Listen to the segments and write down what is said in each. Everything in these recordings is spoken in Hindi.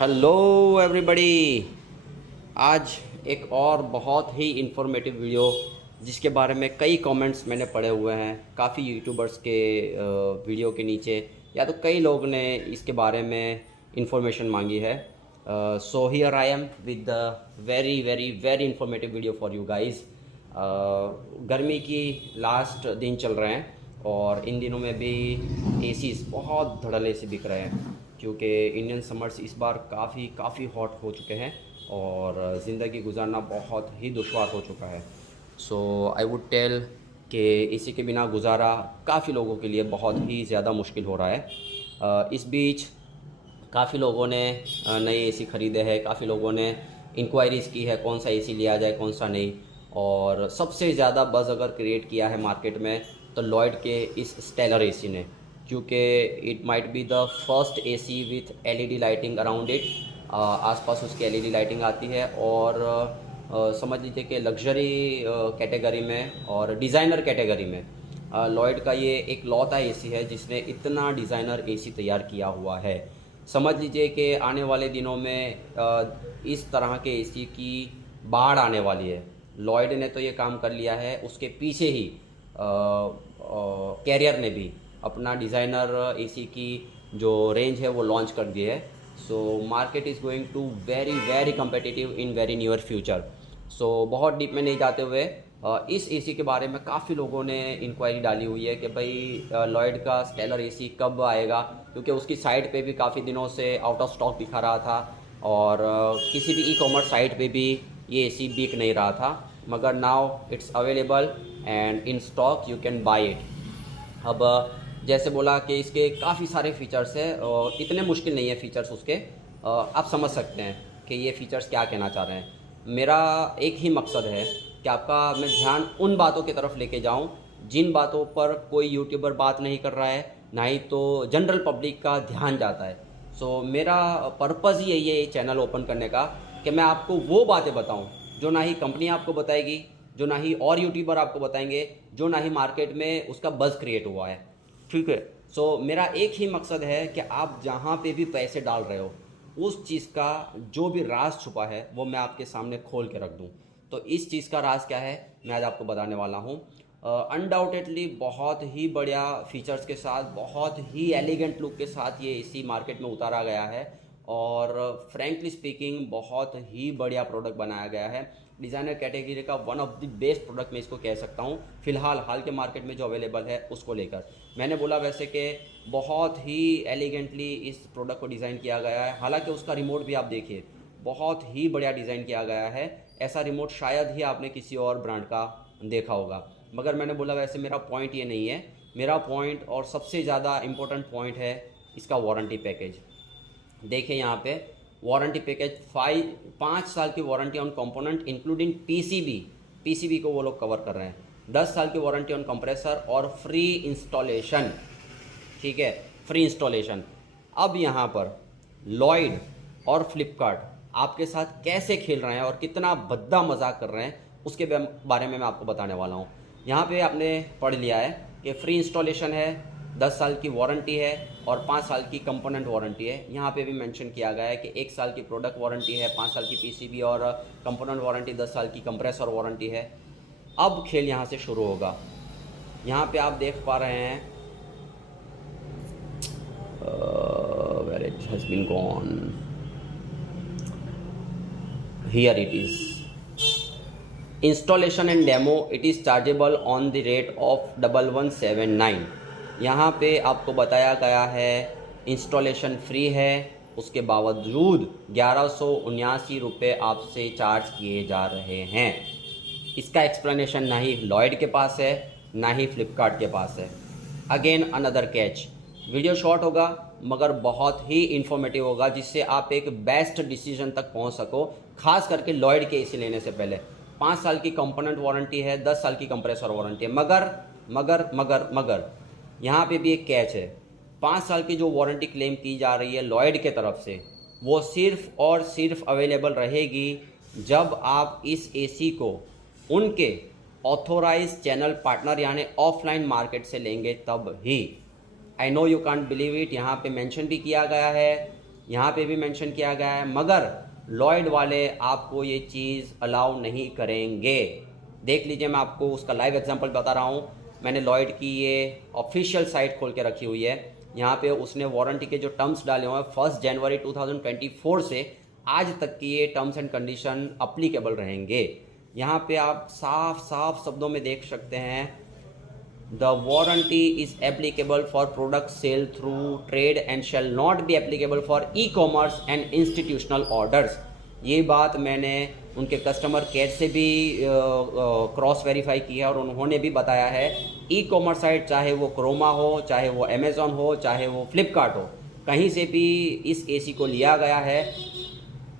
Hello everybody. आज एक और बहुत ही इन्फॉर्मेटिव वीडियो जिसके बारे में कई कमेंट्स मैंने पढ़े हुए हैं काफ़ी यूट्यूबर्स के वीडियो के नीचे, या तो कई लोग ने इसके बारे में इंफॉर्मेशन मांगी है। So here I am with the very very very informative video for you guys. गर्मी की लास्ट दिन चल रहे हैं और इन दिनों में भी एसीज़ बहुत धड़ल्ले से बिक रहे हैं क्योंकि इंडियन समर्स इस बार काफ़ी हॉट हो चुके हैं और ज़िंदगी गुजारना बहुत ही दुश्वार हो चुका है। सो आई वुड टेल कि इसी के बिना गुजारा काफ़ी लोगों के लिए बहुत ही ज़्यादा मुश्किल हो रहा है। इस बीच काफ़ी लोगों ने नए एसी ख़रीदे हैं, काफ़ी लोगों ने इंक्वायरीज़ की है कौन सा एसी लिया जाए कौन सा नहीं, और सबसे ज़्यादा बज़ अगर क्रिएट किया है मार्केट में तो लॉयड के इस स्टेलर एसी ने, क्योंकि it might be the first AC with LED lighting around it. आसपास उसकी एलईडी लाइटिंग आती है और समझ लीजिए कि लग्जरी कैटेगरी में और डिज़ाइनर कैटेगरी में लॉयड का ये एक लौता एसी है जिसने इतना डिज़ाइनर एसी तैयार किया हुआ है। समझ लीजिए कि आने वाले दिनों में इस तरह के एसी की बाढ़ आने वाली है। लॉयड ने तो ये काम कर लिया है, उसके पीछे ही कैरियर ने भी अपना डिज़ाइनर एसी की जो रेंज है वो लॉन्च कर दी है। So market is going to very very competitive in very near future. So बहुत डीप में नहीं जाते हुए इस एसी के बारे में काफ़ी लोगों ने इंक्वायरी डाली हुई है कि भाई लॉयड का स्टेलर एसी कब आएगा, क्योंकि उसकी साइट पे भी काफ़ी दिनों से आउट ऑफ स्टॉक दिखा रहा था और किसी भी ई कॉमर्स साइट पे भी ये एसी बिक नहीं रहा था, मगर now it's available and in stock you can buy it. अब जैसे बोला कि इसके काफ़ी सारे फीचर्स हैं और इतने मुश्किल नहीं है फीचर्स उसके, आप समझ सकते हैं कि ये फीचर्स क्या कहना चाह रहे हैं। मेरा एक ही मकसद है कि आपका मैं ध्यान उन बातों की तरफ लेके जाऊं जिन बातों पर कोई यूट्यूबर बात नहीं कर रहा है, ना ही तो जनरल पब्लिक का ध्यान जाता है। सो मेरा पर्पज़ ही यही है ये चैनल ओपन करने का कि मैं आपको वो बातें बताऊँ जो ना ही कंपनी आपको बताएगी, जो ना ही और यूट्यूबर आपको बताएंगे, जो ना ही मार्केट में उसका बज़ क्रिएट हुआ है। ठीक है। सो मेरा एक ही मकसद है कि आप जहाँ पे भी पैसे डाल रहे हो उस चीज़ का जो भी राज छुपा है वो मैं आपके सामने खोल के रख दूँ। तो इस चीज़ का राज क्या है मैं आज आपको बताने वाला हूँ। अनडाउटेडली बहुत ही बढ़िया फीचर्स के साथ, बहुत ही एलिगेंट लुक के साथ ये इसी मार्केट में उतारा गया है और फ्रैंकली स्पीकिंग बहुत ही बढ़िया प्रोडक्ट बनाया गया है। डिज़ाइनर कैटेगरी का one of the best product मैं इसको कह सकता हूँ फ़िलहाल हाल के मार्केट में जो अवेलेबल है उसको लेकर। मैंने बोला वैसे कि बहुत ही एलिगेंटली इस प्रोडक्ट को डिज़ाइन किया गया है, हालांकि उसका रिमोट भी आप देखिए बहुत ही बढ़िया डिज़ाइन किया गया है। ऐसा रिमोट शायद ही आपने किसी और ब्रांड का देखा होगा, मगर मैंने बोला वैसे मेरा पॉइंट ये नहीं है। मेरा पॉइंट और सबसे ज़्यादा इम्पोर्टेंट पॉइंट है इसका वारंटी पैकेज। देखिए यहाँ पे वारंटी पैकेज 5 साल की warranty on component including PCB को वो लोग कवर कर रहे हैं। 10 साल की वारंटी ऑन कंप्रेसर और फ्री इंस्टॉलेशन। ठीक है, फ्री इंस्टॉलेशन। अब यहाँ पर लॉयड और फ्लिपकार्ट आपके साथ कैसे खेल रहे हैं और कितना भद्दा मजाक कर रहे हैं उसके बारे में मैं आपको बताने वाला हूँ। यहाँ पे आपने पढ़ लिया है कि फ्री इंस्टॉलेशन है, 10 साल की वारंटी है और 5 साल की कंपोनेंट वारंटी है। यहाँ पे भी मेंशन किया गया है कि 1 साल की प्रोडक्ट वारंटी है, 5 साल की पीसीबी और कंपोनेंट वारंटी, 10 साल की कंप्रेसर वारंटी है। अब खेल यहाँ से शुरू होगा। यहाँ पे आप देख पा रहे हैं where it has been gone, here it is, installation and demo it is chargeable on the rate of 1179। यहाँ पे आपको बताया गया है इंस्टॉलेशन फ्री है, उसके बावजूद 1179 आपसे चार्ज किए जा रहे हैं। इसका एक्सप्लेनेशन ना ही लॉयड के पास है ना ही फ्लिपकार्ट के पास है। Again another catch. Video short होगा मगर बहुत ही इन्फॉर्मेटिव होगा जिससे आप एक बेस्ट डिसीजन तक पहुंच सको, खास करके लॉयड के एसी लेने से पहले। 5 साल की कंपोनेंट वारंटी है, 10 साल की कंप्रेसर वारंटी है, मगर यहाँ पे भी एक कैच है। 5 साल की जो वारंटी क्लेम की जा रही है लॉयड के तरफ से वो सिर्फ और सिर्फ अवेलेबल रहेगी जब आप इस एसी को उनके ऑथोराइज चैनल पार्टनर यानी ऑफलाइन मार्केट से लेंगे तब ही। I know you can't believe it, यहाँ पे मेंशन भी किया गया है यहाँ पे भी मेंशन किया गया है, मगर लॉयड वाले आपको ये चीज़ अलाउ नहीं करेंगे। देख लीजिए, मैं आपको उसका लाइव एग्जांपल बता रहा हूँ। मैंने लॉयड की ये ऑफिशियल साइट खोल के रखी हुई है। यहाँ पे उसने वारंटी के जो टर्म्स डाले हुए हैं 1 जनवरी 2024 से आज तक की ये टर्म्स एंड कंडीशन अप्लीकेबल रहेंगे। यहाँ पे आप साफ साफ शब्दों में देख सकते हैं, the warranty is applicable for product sale through trade and shall not be applicable for e commerce and institutional orders. ये बात मैंने उनके कस्टमर केयर से भी क्रॉस वेरीफाई की है और उन्होंने भी बताया है, ई कॉमर्स साइट चाहे वो क्रोमा हो, चाहे वो अमेज़ॉन हो, चाहे वो फ्लिपकार्ट हो, कहीं से भी इस एसी को लिया गया है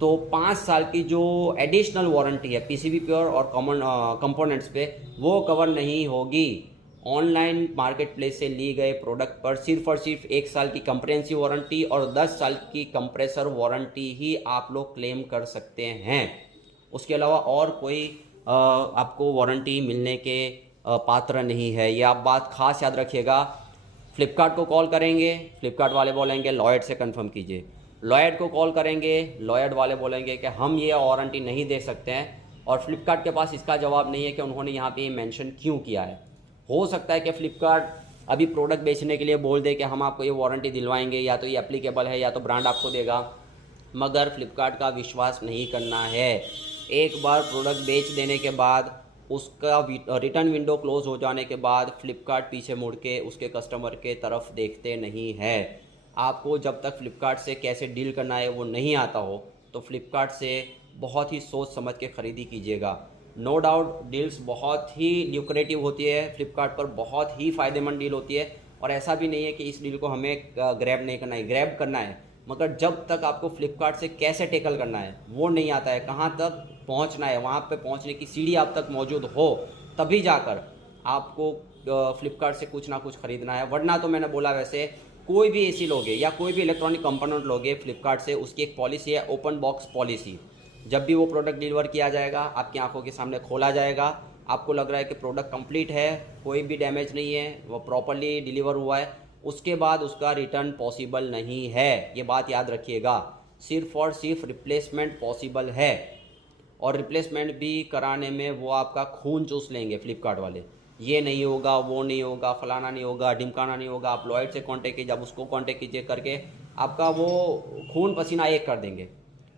तो 5 साल की जो एडिशनल वारंटी है पीसीबी प्योर और कॉमन कंपोनेंट्स पे, वो कवर नहीं होगी। ऑनलाइन मार्केट प्लेस से ली गए प्रोडक्ट पर सिर्फ और सिर्फ 1 साल की कंप्रेहेंसिव वारंटी और 10 साल की कंप्रेसर वारंटी ही आप लोग क्लेम कर सकते हैं। उसके अलावा और कोई आपको वारंटी मिलने के पात्र नहीं है। ये आप बात खास याद रखिएगा। फ्लिपकार्ट को कॉल करेंगे, फ्लिपकार्ट वाले बोलेंगे लॉयड से कंफर्म कीजिए। लॉयड को कॉल करेंगे, लॉयड वाले बोलेंगे कि हम ये वारंटी नहीं दे सकते हैं, और फ्लिपकार्ट के पास इसका जवाब नहीं है कि उन्होंने यहाँ पे मेंशन क्यों किया है। हो सकता है कि फ्लिपकार्ट अभी प्रोडक्ट बेचने के लिए बोल दे कि हम आपको ये वारंटी दिलवाएंगे, या तो ये एप्लीकेबल है या तो ब्रांड आपको देगा, मगर फ्लिपकार्ट का विश्वास नहीं करना है। एक बार प्रोडक्ट बेच देने के बाद उसका रिटर्न विंडो क्लोज हो जाने के बाद फ्लिपकार्ट पीछे मुड़ के उसके कस्टमर के तरफ देखते नहीं है। आपको जब तक फ्लिपकार्ट से कैसे डील करना है वो नहीं आता हो तो फ्लिपकार्ट से बहुत ही सोच समझ के ख़रीदी कीजिएगा। नो डाउट डील्स बहुत ही ल्यूक्रेटिव होती है, फ्लिपकार्ट पर बहुत ही फ़ायदेमंद डील होती है, और ऐसा भी नहीं है कि इस डील को हमें ग्रैब नहीं करना है, ग्रैब करना है, मगर जब तक आपको फ्लिपकार्ट से कैसे टैकल करना है वो नहीं आता है, कहाँ तक पहुँचना है, वहाँ पे पहुँचने की सीढ़ी आप तक मौजूद हो तभी जाकर आपको फ्लिपकार्ट से कुछ ना कुछ ख़रीदना है। वरना तो मैंने बोला, वैसे कोई भी एसी लोगे या कोई भी इलेक्ट्रॉनिक कंपोनेंट लोगे फ्लिपकार्ट से, उसकी एक पॉलिसी है, ओपन बॉक्स पॉलिसी। जब भी वो प्रोडक्ट डिलीवर किया जाएगा आपकी आंखों के सामने खोला जाएगा, आपको लग रहा है कि प्रोडक्ट कंप्लीट है, कोई भी डैमेज नहीं है, वो प्रॉपर्ली डिलीवर हुआ है, उसके बाद उसका रिटर्न पॉसिबल नहीं है। ये बात याद रखिएगा। सिर्फ और सिर्फ रिप्लेसमेंट पॉसिबल है, और रिप्लेसमेंट भी कराने में वो आपका खून चूस लेंगे फ्लिपकार्ट वाले। ये नहीं होगा, वो नहीं होगा, फलाना नहीं होगा, ढिमकाना नहीं होगा, आप लॉयड से कांटेक्ट कीजिए, आप उसको कांटेक्ट कीजिए करके आपका वो खून पसीना एक कर देंगे।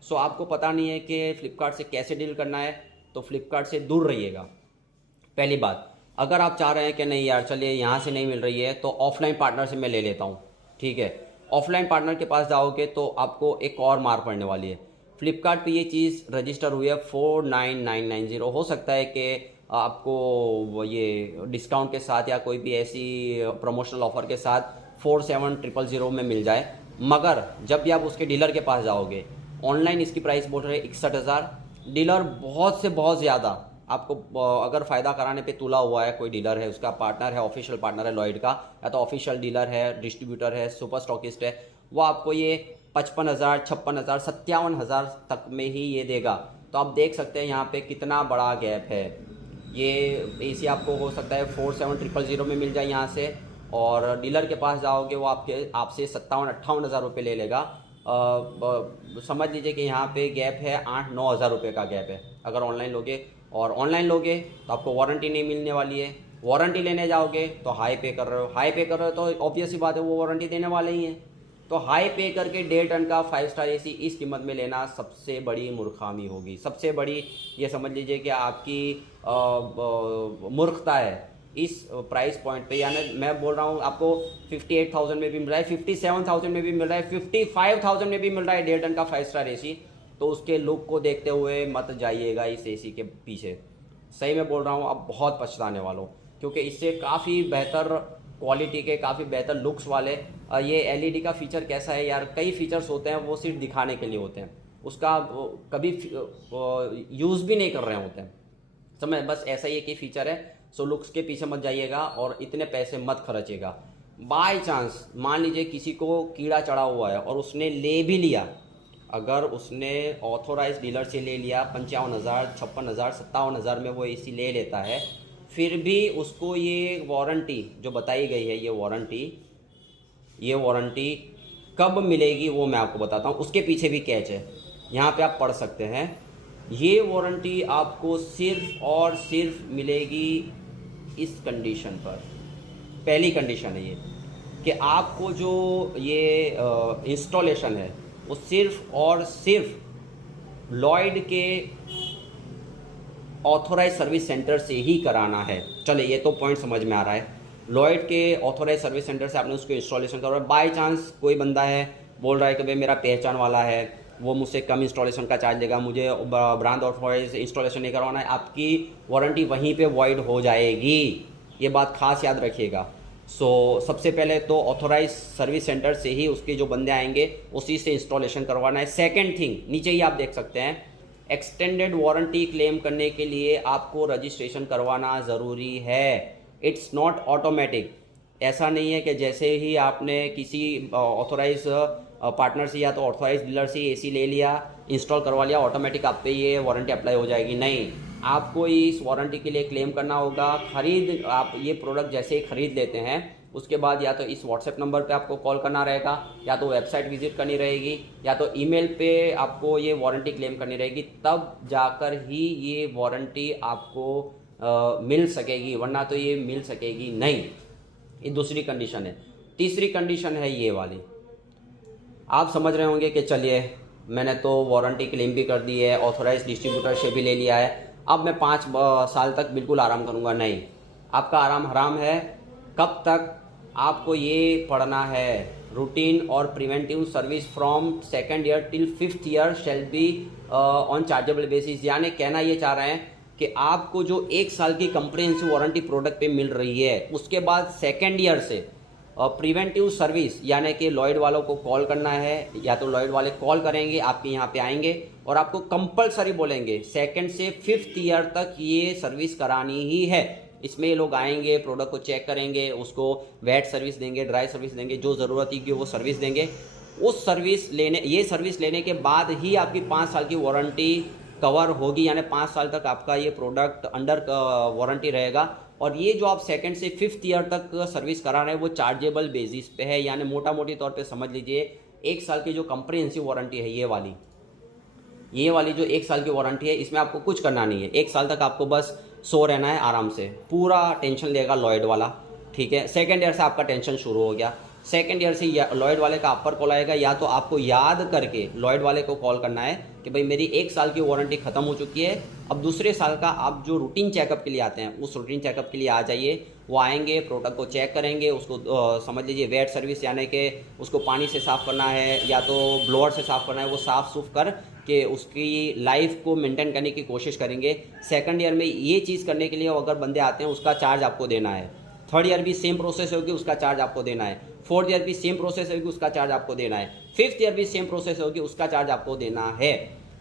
सो आपको पता नहीं है कि फ्लिपकार्ट से कैसे डील करना है, तो फ्लिपकार्ट से दूर रहिएगा। पहली बात, अगर आप चाह रहे हैं कि नहीं यार चलिए यहाँ से नहीं मिल रही है तो ऑफलाइन पार्टनर से मैं ले लेता हूँ, ठीक है, ऑफलाइन पार्टनर के पास जाओगे तो आपको एक और मार पड़ने वाली है। फ्लिपकार्ट पे ये चीज़ रजिस्टर हुई है 49990। हो सकता है कि आपको ये डिस्काउंट के साथ या कोई भी ऐसी प्रमोशनल ऑफर के साथ 47000 में मिल जाए, मगर जब भी आप उसके डीलर के पास जाओगे, ऑनलाइन इसकी प्राइस बोल रहे हैं 61,000, डीलर बहुत से बहुत ज़्यादा आपको अगर फ़ायदा कराने पे तुला हुआ है, कोई डीलर है, उसका पार्टनर है, ऑफिशियल पार्टनर है लॉयड का, या तो ऑफिशियल डीलर है, डिस्ट्रीब्यूटर है, सुपर स्टॉकिस्ट है, वो आपको ये 55,000, 56,000, 57,000 तक में ही ये देगा। तो आप देख सकते हैं यहाँ पे कितना बड़ा गैप है। ये एसी आपको हो सकता है 47000 में मिल जाए यहाँ से, और डीलर के पास जाओगे वो आपसे 57-58,000 रुपये ले लेगा। समझ लीजिए कि यहाँ पे गैप है 8-9 हज़ार रुपये का गैप है अगर ऑनलाइन लोगे, और ऑनलाइन लोगे तो आपको वारंटी नहीं मिलने वाली है। वारंटी लेने जाओगे तो हाई पे कर रहे हो, हाई पे कर रहे हो तो ऑब्वियस सी बात है वो वारंटी देने वाले ही हैं। तो हाई पे करके 1.5 टन का 5 स्टार एसी इस कीमत में लेना सबसे बड़ी मूर्खामी होगी, सबसे बड़ी ये समझ लीजिए कि आपकी मूर्खता है इस प्राइस पॉइंट पे। यानी मैं बोल रहा हूँ आपको 58,000 में भी मिल रहा है, 57,000 में भी मिल रहा है, 55,000 में भी मिल रहा है 1.5 टन का 5 स्टार एसी। तो उसके लुक को देखते हुए मत जाइएगा इस एसी के पीछे, सही में बोल रहा हूँ, आप बहुत पछताने वालों, क्योंकि इससे काफ़ी बेहतर क्वालिटी के, काफ़ी बेहतर लुक्स वाले ये एलईडी का फीचर कैसा है यार, कई फीचर्स होते हैं वो सिर्फ दिखाने के लिए होते हैं, उसका कभी यूज़ भी नहीं कर रहे होते हैं, समझ, बस ऐसा ही एक ही फीचर है। सो लुक्स के पीछे मत जाइएगा और इतने पैसे मत खर्चिएगा। बाय चांस मान लीजिए किसी को कीड़ा चढ़ा हुआ है और उसने ले भी लिया, अगर उसने ऑथोराइज डीलर से ले लिया 55,000, 56,000, 57,000 में वो एसी ले लेता है, फिर भी उसको ये वारंटी जो बताई गई है, ये वारंटी कब मिलेगी वो मैं आपको बताता हूँ, उसके पीछे भी कैच है, यहाँ पे आप पढ़ सकते हैं। ये वारंटी आपको सिर्फ और सिर्फ मिलेगी इस कंडीशन पर। पहली कंडीशन है ये कि आपको जो ये इंस्टॉलेशन है वो सिर्फ और सिर्फ लॉयड के ऑथोराइज सर्विस सेंटर से ही कराना है। चले ये तो पॉइंट समझ में आ रहा है। लॉयड के ऑथोराइज सर्विस सेंटर से आपने उसको इंस्टॉलेशन करवा। बाय चांस कोई बंदा है बोल रहा है कि भाई मेरा पहचान वाला है, वो मुझसे कम इंस्टॉलेशन का चार्ज लेगा, मुझे ब्रांड ऑथोराइज इंस्टॉलेशन नहीं करवाना है, आपकी वारंटी वहीं पे वॉइड हो जाएगी। ये बात खास याद रखिएगा। सबसे पहले तो ऑथोराइज सर्विस सेंटर से ही उसके जो बंदे आएंगे उसी से इंस्टॉलेशन करवाना है। सेकेंड थिंग, नीचे ही आप देख सकते हैं, एक्सटेंडेड वारंटी क्लेम करने के लिए आपको रजिस्ट्रेशन करवाना ज़रूरी है। It's not automatic. ऐसा नहीं है कि जैसे ही आपने किसी ऑथोराइज पार्टनर से या तो ऑथोराइज डीलर से एसी ले लिया, इंस्टॉल करवा लिया, ऑटोमेटिक आप पे ये वारंटी अप्लाई हो जाएगी। नहीं, आपको इस वारंटी के लिए क्लेम करना होगा। आप ये प्रोडक्ट जैसे ही खरीद लेते हैं उसके बाद या तो इस व्हाट्सएप नंबर पे आपको कॉल करना रहेगा, या तो वेबसाइट विजिट करनी रहेगी, या तो ईमेल पे आपको ये वारंटी क्लेम करनी रहेगी, तब जाकर ही ये वारंटी आपको मिल सकेगी, वरना तो ये मिल सकेगी नहीं। ये दूसरी कंडीशन है। तीसरी कंडीशन है ये वाली। आप समझ रहे होंगे कि चलिए मैंने तो वारंटी क्लेम भी कर दी है, ऑथोराइज डिस्ट्रीब्यूटर से भी ले लिया है, अब मैं 5 साल तक बिल्कुल आराम करूँगा। नहीं, आपका आराम हराम है। कब तक? आपको ये पढ़ना है, रूटीन और preventive service from 2nd year till 5th year shall be on chargeable basis. यानी कहना ये चाह रहे हैं कि आपको जो 1 साल की कंप्रिहेंसिव वारंटी प्रोडक्ट पे मिल रही है, उसके बाद 2nd ईयर से प्रिवेंटिव सर्विस यानी कि लॉयड वालों को कॉल करना है, या तो लॉयड वाले कॉल करेंगे, आपके यहाँ पे आएंगे और आपको कंपलसरी बोलेंगे 2nd से 5th ईयर तक ये सर्विस करानी ही है। इसमें ये लोग आएंगे, प्रोडक्ट को चेक करेंगे, उसको वेट सर्विस देंगे, ड्राई सर्विस देंगे, जो ज़रूरत है कि वो सर्विस देंगे। ये सर्विस लेने के बाद ही आपकी 5 साल की वारंटी कवर होगी, यानी 5 साल तक आपका ये प्रोडक्ट अंडर वारंटी रहेगा। और ये जो आप 2nd से 5th ईयर तक सर्विस करा रहे हैं वो चार्जेबल बेसिस पे है, यानी मोटा मोटी तौर पे समझ लीजिए 1 साल की जो कंप्रिहेंसिव वारंटी है ये वाली जो 1 साल की वारंटी है, इसमें आपको कुछ करना नहीं है। 1 साल तक आपको बस सो रहना है आराम से, पूरा टेंशन लेगा लॉयड वाला, ठीक है। 2nd ईयर से आपका टेंशन शुरू हो गया। 2nd ईयर से लॉयड वाले का अपर कॉल आएगा, या तो आपको याद करके लॉयड वाले को कॉल करना है कि भाई मेरी 1 साल की वारंटी ख़त्म हो चुकी है, अब दूसरे साल का आप जो रूटीन चेकअप के लिए आते हैं उस रूटीन चेकअप के लिए आ जाइए। वो आएंगे, प्रोडक्ट को चेक करेंगे, उसको समझ लीजिए वेट सर्विस यानी कि उसको पानी से साफ़ करना है या तो ब्लोअर से साफ़ करना है, वो साफ़ सूफ कर कि उसकी लाइफ को मेंटेन करने की कोशिश करेंगे। 2nd ईयर में ये चीज़ करने के लिए अगर बंदे आते हैं उसका चार्ज आपको देना है। 3rd ईयर भी सेम प्रोसेस होगी, उसका चार्ज आपको देना है। 4th ईयर भी सेम प्रोसेस होगी, उसका चार्ज आपको देना है। 5th ईयर भी सेम प्रोसेस होगी, उसका चार्ज आपको देना है।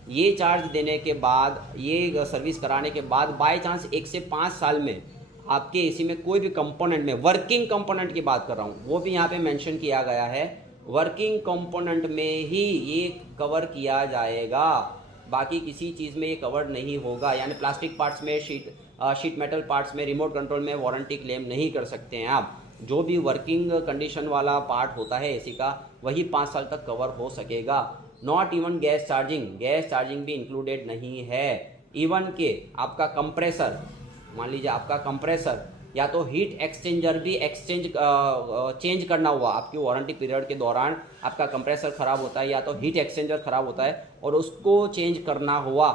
ये चार्ज देने के बाद, ये सर्विस कराने के बाद बाय चांस 1 से 5 साल में आपके एसी में कोई भी कंपोनेंट में, वर्किंग कंपोनेंट की बात कर रहा हूँ, वो भी यहाँ पे मेंशन किया गया है, वर्किंग कंपोनेंट में ही ये कवर किया जाएगा, बाकी किसी चीज़ में ये कवर नहीं होगा। यानी प्लास्टिक पार्ट्स में, शीट मेटल पार्ट्स में, रिमोट कंट्रोल में वारंटी क्लेम नहीं कर सकते हैं आप। जो भी वर्किंग कंडीशन वाला पार्ट होता है एसी का, वही 5 साल तक कवर हो सकेगा। नॉट इवन गैस चार्जिंग भी इंक्लूडेड नहीं है। इवन के आपका कंप्रेसर, मान लीजिए आपका कंप्रेसर या तो हीट एक्सचेंजर भी चेंज करना हुआ, आपकी वारंटी पीरियड के दौरान आपका कंप्रेसर ख़राब होता है या तो हीट एक्सचेंजर ख़राब होता है और उसको चेंज करना हुआ,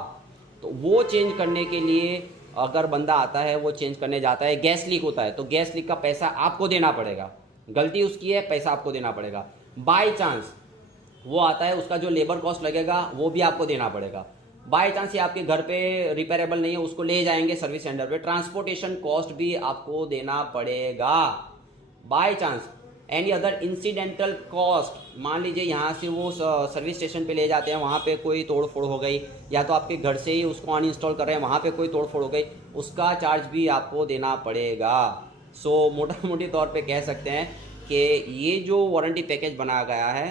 तो वो चेंज करने के लिए अगर बंदा आता है, वो चेंज करने जाता है, गैस लीक होता है तो गैस लीक का पैसा आपको देना पड़ेगा। गलती उसकी है, पैसा आपको देना पड़ेगा। बाय चांस वो आता है, उसका जो लेबर कॉस्ट लगेगा वो भी आपको देना पड़ेगा। बाय चांस ये आपके घर पे रिपेयरेबल नहीं है, उसको ले जाएंगे सर्विस सेंटर पे, ट्रांसपोर्टेशन कॉस्ट भी आपको देना पड़ेगा। By chance any other incidental cost, मान लीजिए यहाँ से वो सर्विस स्टेशन पे ले जाते हैं, वहाँ पे कोई तोड़फोड़ हो गई, या तो आपके घर से ही उसको अनइंस्टॉल कर रहे हैं, वहाँ पे कोई तोड़फोड़ हो गई, उसका चार्ज भी आपको देना पड़ेगा। मोटा मोटी तौर पे कह सकते हैं कि ये जो वारंटी पैकेज बनाया गया है,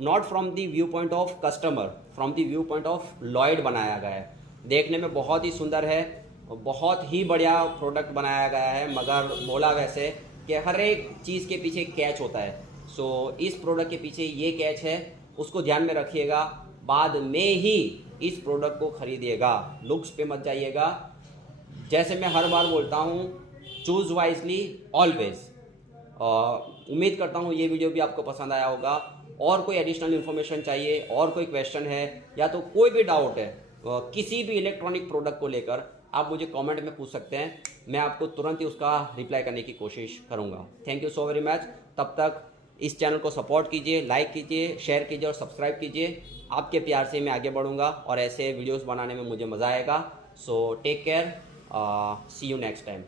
not from the view point of customer, from the view point of Lloyd बनाया गया है। देखने में बहुत ही सुंदर है, बहुत ही बढ़िया प्रोडक्ट बनाया गया है, मगर बोला वैसे कि हर एक चीज़ के पीछे कैच होता है। सो इस प्रोडक्ट के पीछे ये कैच है, उसको ध्यान में रखिएगा, बाद में ही इस प्रोडक्ट को खरीदिएगा, लुक्स पे मत जाइएगा। जैसे मैं हर बार बोलता हूँ, चूज़ वाइजली ऑलवेज। उम्मीद करता हूँ ये वीडियो भी आपको पसंद आया होगा। और कोई एडिशनल इन्फॉर्मेशन चाहिए, और कोई क्वेश्चन है, या तो कोई भी डाउट है किसी भी इलेक्ट्रॉनिक प्रोडक्ट को लेकर, आप मुझे कमेंट में पूछ सकते हैं। मैं आपको तुरंत ही उसका रिप्लाई करने की कोशिश करूँगा। Thank you so very much. तब तक इस चैनल को सपोर्ट कीजिए, लाइक कीजिए, शेयर कीजिए और सब्सक्राइब कीजिए। आपके प्यार से मैं आगे बढ़ूँगा और ऐसे वीडियोस बनाने में मुझे मज़ा आएगा। So take care, see you next time.